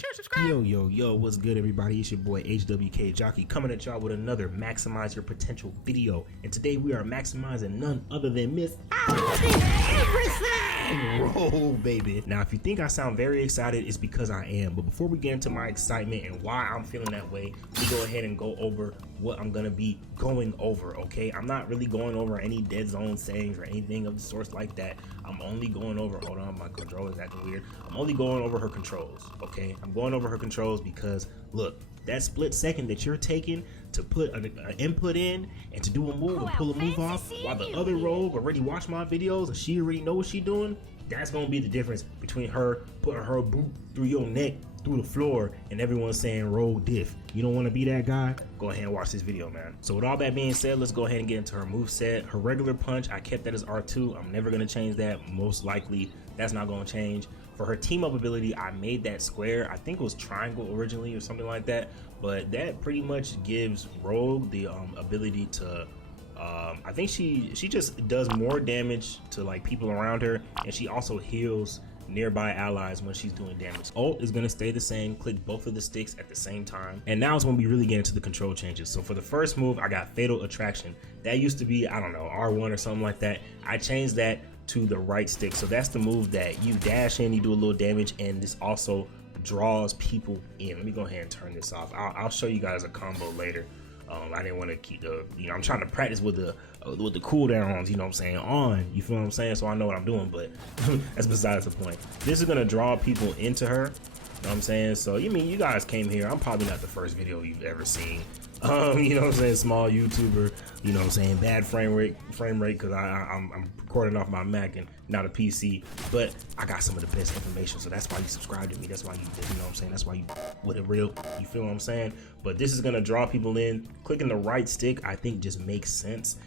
share, subscribe. Yo, what's good, everybody? It's your boy HWK Jockey coming at y'all with another Maximize Your Potential video. And today we are maximizing none other than Miss Everything! Roll, baby. Now, if you think I sound very excited, it's because I am. But before we get into my excitement and why I'm feeling that way, we go ahead and go over what I'm gonna be going over, okay? I'm not really going over any dead zone sayings or anything of the sorts like that. I'm only going over, hold on, my controller's acting weird. I'm only going over her controls, okay? I'm going over her controls because, look, that split second that you're taking to put an input in and to do a move and pull a move off while the other rogue already watched my videos and she already know what she's doing, that's gonna be the difference between her putting her boot through your neck, through the floor, and everyone saying roll diff. You don't want to be that guy? Go ahead and watch this video, man. So with all that being said, let's go ahead and get into her move set. Her regular punch, I kept that as R2. I'm never gonna change that. Most likely that's not gonna change. For her team up ability, I made that square. I think it was triangle originally or something like that, but that pretty much gives Rogue the ability to I think she just does more damage to like people around her, and she also heals nearby allies when she's doing damage. Ult is going to stay the same. Click both of the sticks at the same time. And now it's when we really get into the control changes. So for the first move, I got Fatal Attraction. That used to be, I don't know, R1 or something like that. I changed that to the right stick. So that's the move that you dash in, you do a little damage, and this also draws people in. Let me go ahead and turn this off. I'll show you guys a combo later. I didn't want to keep the, I'm trying to practice with the cooldowns, you know what I'm saying, on, you feel what I'm saying, so I know what I'm doing, but that's besides the point. This is going to draw people into her, you know what I'm saying, so you guys came here, I'm probably not the first video you've ever seen, you know what I'm saying, small YouTuber, you know what I'm saying, bad frame rate, because I'm recording off my Mac and not a PC, but I got some of the best information, so that's why you subscribe to me, that's why you know what I'm saying, that's why you with it real, you feel what I'm saying. But this is gonna draw people in. Clicking the right stick, I think, just makes sense,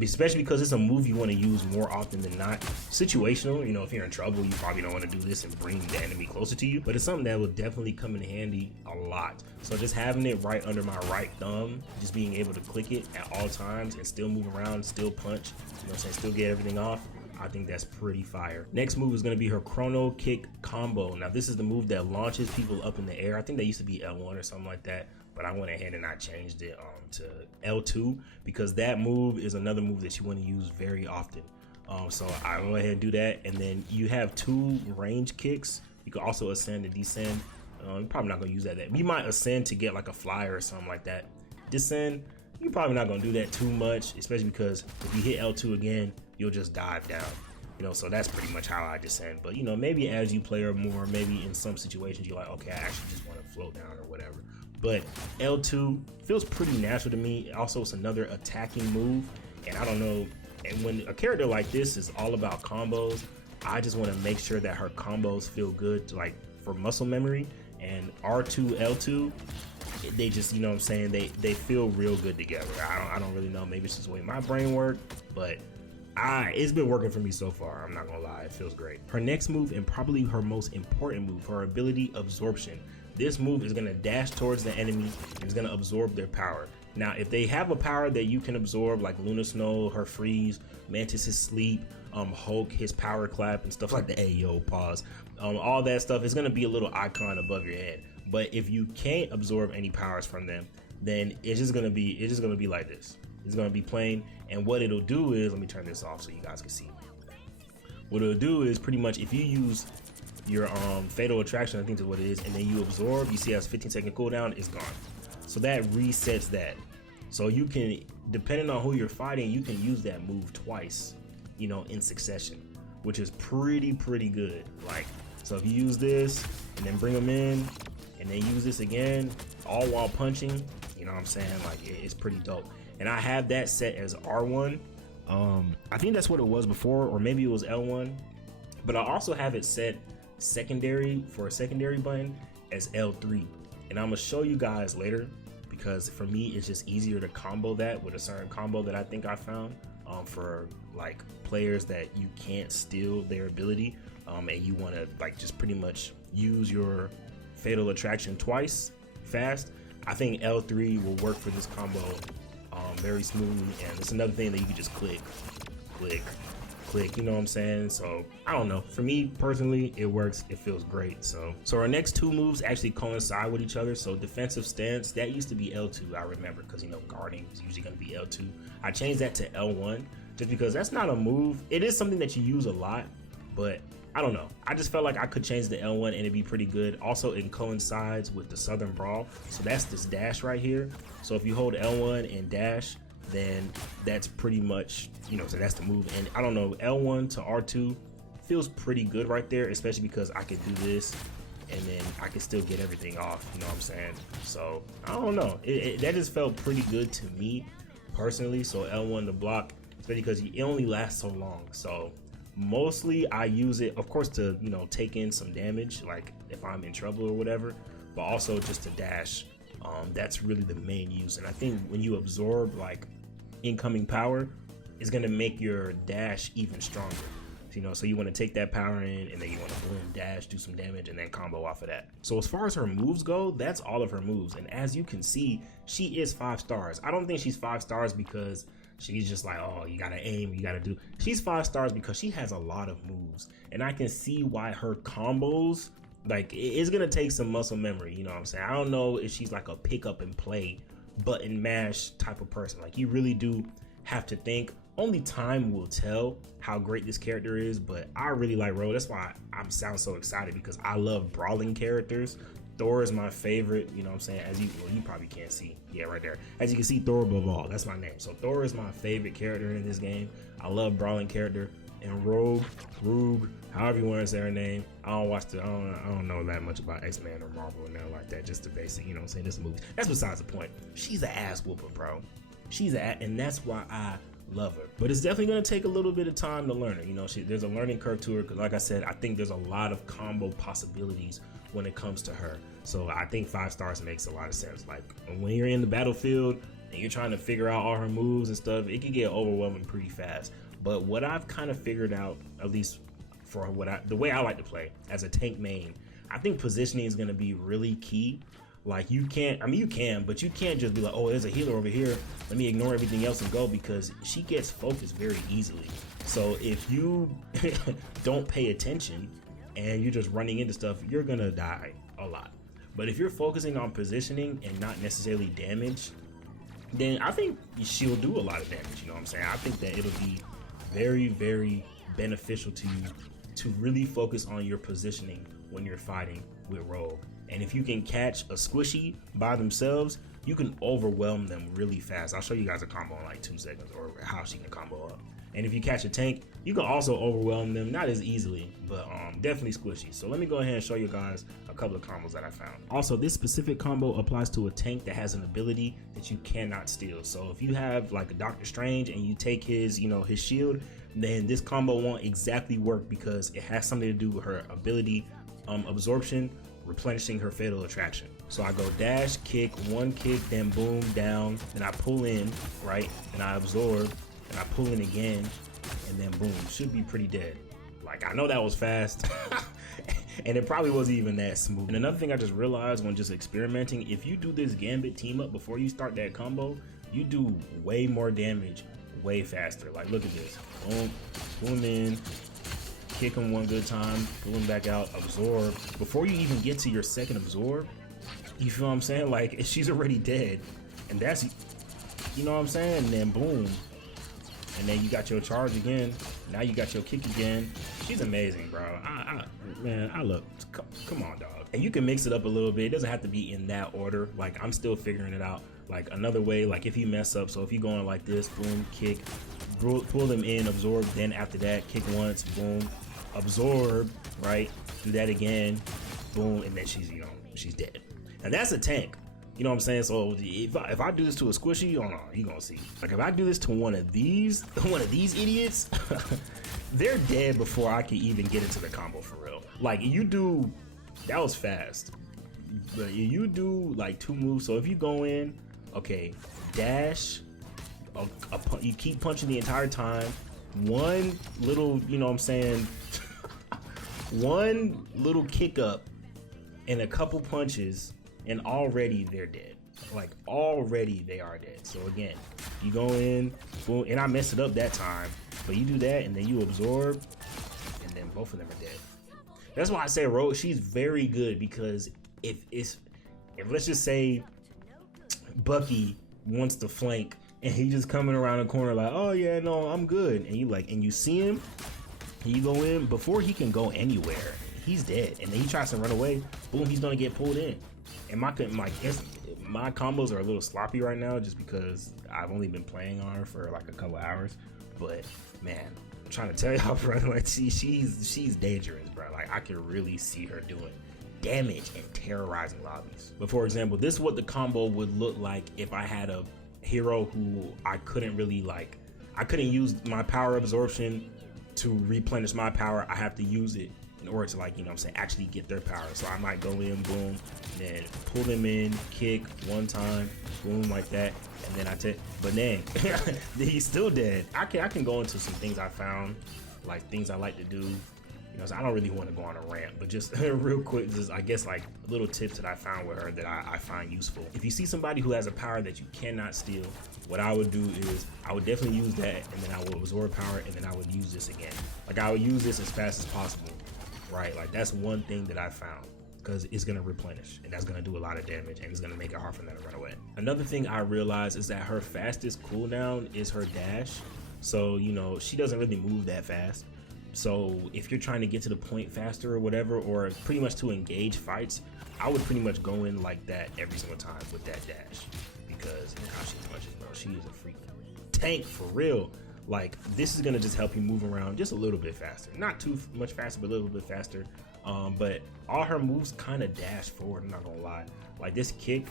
especially because it's a move you want to use more often than not. Situational, you know, if you're in trouble, you probably don't want to do this and bring the enemy closer to you, but it's something that will definitely come in handy a lot. So just having it right under my right thumb, just being able to click it at all times and still move around, still punch, you know what I'm saying, still get everything off, I think that's pretty fire. Next move is going to be her Chrono kick combo. Now this is the move that launches people up in the air. I think that used to be L1 or something like that, but I went ahead and I changed it to L2 because that move is another move that you want to use very often. So I go ahead and do that, and then you have two range kicks. You can also ascend and descend. You're probably not going to use that. You might ascend to get like a flyer or something like that. Descend, you're probably not going to do that too much, especially because if you hit L2 again, you'll just dive down, you know, so that's pretty much how I descend. But you know, maybe as you play her more, maybe in some situations you're like, okay, I actually just want to float down or whatever. But L2 feels pretty natural to me. Also, it's another attacking move, and I don't know, and when a character like this is all about combos, I just want to make sure that her combos feel good, like for muscle memory. And R2, L2, they just, you know what I'm saying, they feel real good together. I don't really know, maybe it's just the way my brain works, but it's been working for me so far, I'm not gonna lie, it feels great. Her next move, and probably her most important move, her ability Absorption. This move is gonna dash towards the enemy and is gonna absorb their power. Now, if they have a power that you can absorb, like Luna Snow, her freeze, Mantis' sleep, Hulk, his power clap, and stuff like that, hey yo, pause, all that stuff is gonna be a little icon above your head. But if you can't absorb any powers from them, then it's just gonna be like this. It's gonna be plain, and what it'll do is, let me turn this off so you guys can see. What it'll do is pretty much, if you use your Fatal Attraction, I think is what it is, and then you absorb, you see it has 15-second cooldown, it's gone. So that resets that. So you can, depending on who you're fighting, you can use that move twice, you know, in succession, which is pretty good. Like, so if you use this and then bring them in and then use this again, all while punching, you know what I'm saying, like it's pretty dope. And I have that set as R1. I think that's what it was before, or maybe it was L1, but I also have it set secondary for a secondary button as L3, and I'm gonna show you guys later, because for me it's just easier to combo that with a certain combo that I think I found for like players that you can't steal their ability, and you want to like just pretty much use your Fatal Attraction twice fast. I think L3 will work for this combo very smooth, and it's another thing that you can just click, click, you know what I'm saying? So I don't know, for me personally, it works, it feels great. So our next two moves actually coincide with each other. So defensive stance, that used to be L2, I remember, because you know guarding is usually going to be L2. I changed that to L1 just because that's not a move. It is something that you use a lot, but I don't know, I just felt like I could change the L1 and it'd be pretty good. Also, it coincides with the Southern Brawl, so that's this dash right here. So if you hold L1 and dash, then that's pretty much, you know, so that's the move. And I don't know, L1 to R2 feels pretty good right there, especially because I could do this and then I can still get everything off, you know what I'm saying? So I don't know, that just felt pretty good to me personally. So L1 to block, especially because it only lasts so long. So mostly I use it, of course, to, you know, take in some damage, like if I'm in trouble or whatever, but also just to dash. That's really the main use. And I think when you absorb like incoming power, it's gonna make your dash even stronger. You know, so you want to take that power in and then you want to boom, dash, do some damage, and then combo off of that. So as far as her moves go, that's all of her moves. And as you can see, she is 5 stars. I don't think she's 5 stars because she's just like, oh, you gotta aim, you gotta do. She's 5 stars because she has a lot of moves, and I can see why her combos, like, it's gonna take some muscle memory, you know what I'm saying? I don't know if she's like a pick up and play button mash type of person. Like, you really do have to think. Only time will tell how great this character is, but I really like Ro. That's why I sound so excited, because I love brawling characters. Thor is my favorite, you know what I'm saying? As you, well, you probably can't see, yeah, right there. As you can see, Thor above all, that's my name. So Thor is my favorite character in this game. I love brawling character. And Rogue, however you want to say her name. I don't know that much about X-Men or Marvel and nothing like that. Just the basic, you know what I'm saying? This movie. That's besides the point. She's an ass whooper, bro. And that's why I love her. But it's definitely gonna take a little bit of time to learn her. You know, there's a learning curve to her, because like I said, I think there's a lot of combo possibilities when it comes to her. So I think 5 stars makes a lot of sense. Like, when you're in the battlefield and you're trying to figure out all her moves and stuff, it can get overwhelming pretty fast. But what I've kind of figured out, at least for the way I like to play as a tank main, I think positioning is going to be really key. Like, you can't, I mean, you can, but you can't just be like, oh, there's a healer over here, let me ignore everything else and go, because she gets focused very easily. So if you don't pay attention and you're just running into stuff, you're gonna die a lot. But if you're focusing on positioning and not necessarily damage, then I think she'll do a lot of damage, you know what I'm saying? I think that it'll be very, very beneficial to you to really focus on your positioning when you're fighting with Rogue. And if you can catch a squishy by themselves, you can overwhelm them really fast. I'll show you guys a combo in like 2 seconds, or how she can combo up. And if you catch a tank, you can also overwhelm them, not as easily, but definitely squishy. So let me go ahead and show you guys a couple of combos that I found. Also, this specific combo applies to a tank that has an ability that you cannot steal. So if you have like a Doctor Strange and you take his, you know, his shield, then this combo won't exactly work, because it has something to do with her ability, absorption, replenishing her fatal attraction. So I go dash, kick, 1 kick, then boom, down, then I pull in, right? And I absorb, and I pull in again, and then boom, should be pretty dead. Like, I know that was fast, and it probably wasn't even that smooth. And another thing I just realized when just experimenting, if you do this Gambit team up before you start that combo, you do way more damage, way faster. Like, look at this, boom, boom in, kick him 1 good time, pull him back out, absorb. Before you even get to your second absorb, you feel what I'm saying? Like, she's already dead. And that's, you know what I'm saying? And then boom. And then you got your charge again. Now you got your kick again. She's amazing, bro. Man, I look, come on, dog. And you can mix it up a little bit. It doesn't have to be in that order. Like, I'm still figuring it out. Like, another way, like if you mess up, so if you're going like this, boom, kick, pull them in, absorb, then after that, kick once, boom, absorb, right? Do that again, boom, and then she's, you know, she's dead. And that's a tank, you know what I'm saying? So if I do this to a squishy, oh no, you gonna see. Like, if I do this to one of these idiots, they're dead before I can even get into the combo for real. Like, you do, that was fast, but you do like 2 moves. So if you go in, okay, dash, you keep punching the entire time, 1 little, you know what I'm saying, 1 little kick up and a couple punches, and already they're dead. Like, already they are dead. So again, you go in, boom, and I messed it up that time, So you do that, and then you absorb, and then both of them are dead. That's why I say Rogue, she's very good, because if let's just say Bucky wants to flank and he just coming around the corner like, oh yeah, no, I'm good, and you see him, and you go in before he can go anywhere, he's dead, and then he tries to run away, boom, he's gonna get pulled in. And my combos are a little sloppy right now just because I've only been playing on her for like a couple hours, but man, I'm trying to tell y'all, bro, like she's dangerous, bro. Like I can really see her doing damage and terrorizing lobbies. But for example, this is what the combo would look like if I had a hero who I couldn't use my power absorption to replenish my power. I have to use it in order to, like, you know what I'm saying, actually get their power. So I might go in, boom, then pull them in, kick one time, boom, like that, and then I take, but then he's still dead. I can go into some things I found, like things I like to do. You know, so I don't really want to go on a rant, but just real quick, just I guess like little tips that I found with her that I find useful. If you see somebody who has a power that you cannot steal, what I would do is I would definitely use that, and then I would absorb power, and then I would use this again. Like I would use this as fast as possible, right? Like that's one thing that I found, because it's gonna replenish, and that's gonna do a lot of damage, and it's gonna make it hard for them to run away. Another thing I realized is that her fastest cooldown is her dash. So, you know, she doesn't really move that fast. So if you're trying to get to the point faster or whatever, or pretty much to engage fights, I would pretty much go in like that every single time with that dash, because look how she punches, bro. She is a freaking tank for real. Like this is gonna just help you move around just a little bit faster, not too much faster, but a little bit faster. But all her moves kind of dash forward, I'm not gonna lie. Like this kick,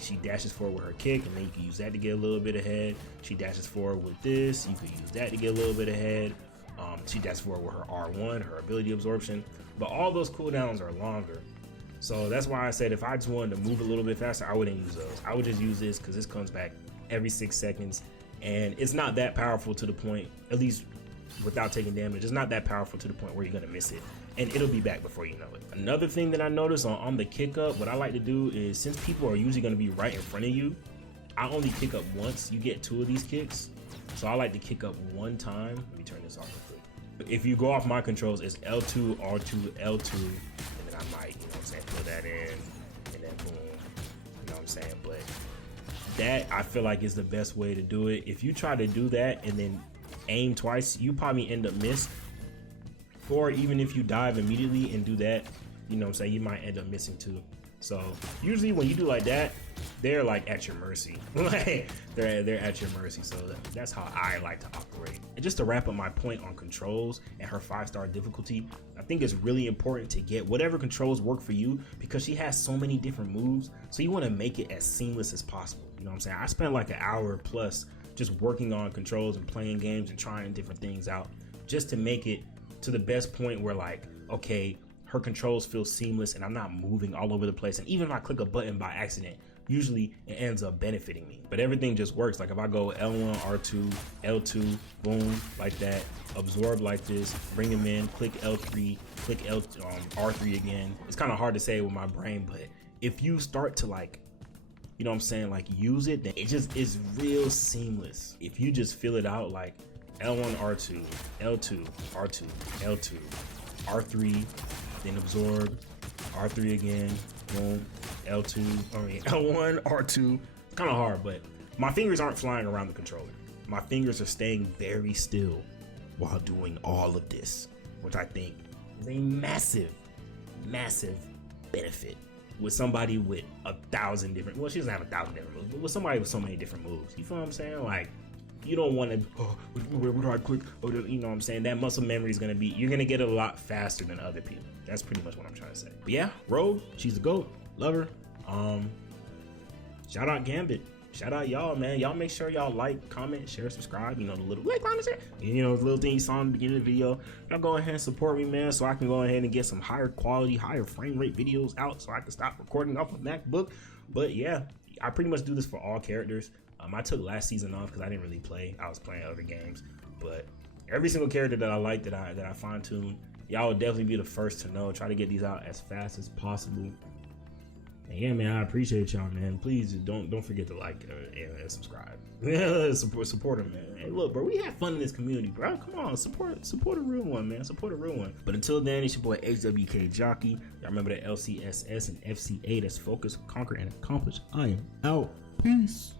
she dashes forward with her kick, and then you can use that to get a little bit ahead. She dashes forward with this, you could use that to get a little bit ahead. She dashes forward with her R1, her ability absorption, but all those cooldowns are longer. So that's why I said if I just wanted to move a little bit faster, I wouldn't use those. I would just use this, because this comes back every 6 seconds, and it's not that powerful to the point, at least without taking damage, it's not that powerful to the point where you're gonna miss it, and it'll be back before you know it. Another thing that I noticed on the kick up, what I like to do is, since people are usually gonna be right in front of you, I only kick up once. You get 2 of these kicks, so I like to kick up 1 time. Let me turn this off real quick. If you go off my controls, it's L2, R2, L2, and then I might, you know what I'm saying, put that in, and then boom, you know what I'm saying. But that, I feel like, is the best way to do it. If you try to do that and then aim twice, you probably end up miss. Or even if you dive immediately and do that, you know what I'm saying, you might end up missing too. So usually when you do like that, they're like at your mercy. Like they're at your mercy. So that's how I like to operate. And just to wrap up my point on controls and her 5-star difficulty, I think it's really important to get whatever controls work for you, because she has so many different moves. So you want to make it as seamless as possible. You know what I'm saying? I spent like an hour plus just working on controls and playing games and trying different things out, just to make it to the best point where, like, okay, her controls feel seamless and I'm not moving all over the place. And even if I click a button by accident, usually it ends up benefiting me. But everything just works. Like if I go L1, R2, L2, boom, like that, absorb like this, bring them in, click L3, click R3 again. It's kind of hard to say with my brain, but if you start to, like, you know what I'm saying, like use it, then it just is real seamless. If you just fill it out like L1, R2, L2, R2, L2, R3, then absorb, R3 again, boom, L1, R2. It's kind of hard, but my fingers aren't flying around the controller. My fingers are staying very still while doing all of this, which I think is a massive, massive benefit with somebody with 1,000 different, well, she doesn't have 1,000 different moves, but with somebody with so many different moves. You feel what I'm saying? Like, you don't want to, where do I click? Oh, you know what I'm saying? That muscle memory is going to be, you're going to get it a lot faster than other people. That's pretty much what I'm trying to say. But yeah, Rogue, she's the GOAT. Love her. Shout out Gambit. Shout out y'all, man. Y'all make sure y'all like, comment, share, subscribe. You know, the little like, comment, share. You know, the little thing you saw in the beginning of the video. Y'all go ahead and support me, man, so I can go ahead and get some higher quality, higher frame rate videos out, so I can stop recording off of MacBook. But yeah, I pretty much do this for all characters. I took last season off because I didn't really play. I was playing other games. But every single character that I like, that I fine tune, y'all will definitely be the first to know. Try to get these out as fast as possible. And yeah, man, I appreciate y'all, man. Please don't forget to like and subscribe. support him, man. Hey, look, bro, we have fun in this community, bro. Come on, support a real one, man. Support a real one. But until then, it's your boy HWK Jockey. Y'all remember the LCSS and FCA. That's focus, conquer, and accomplish. I am out. Peace.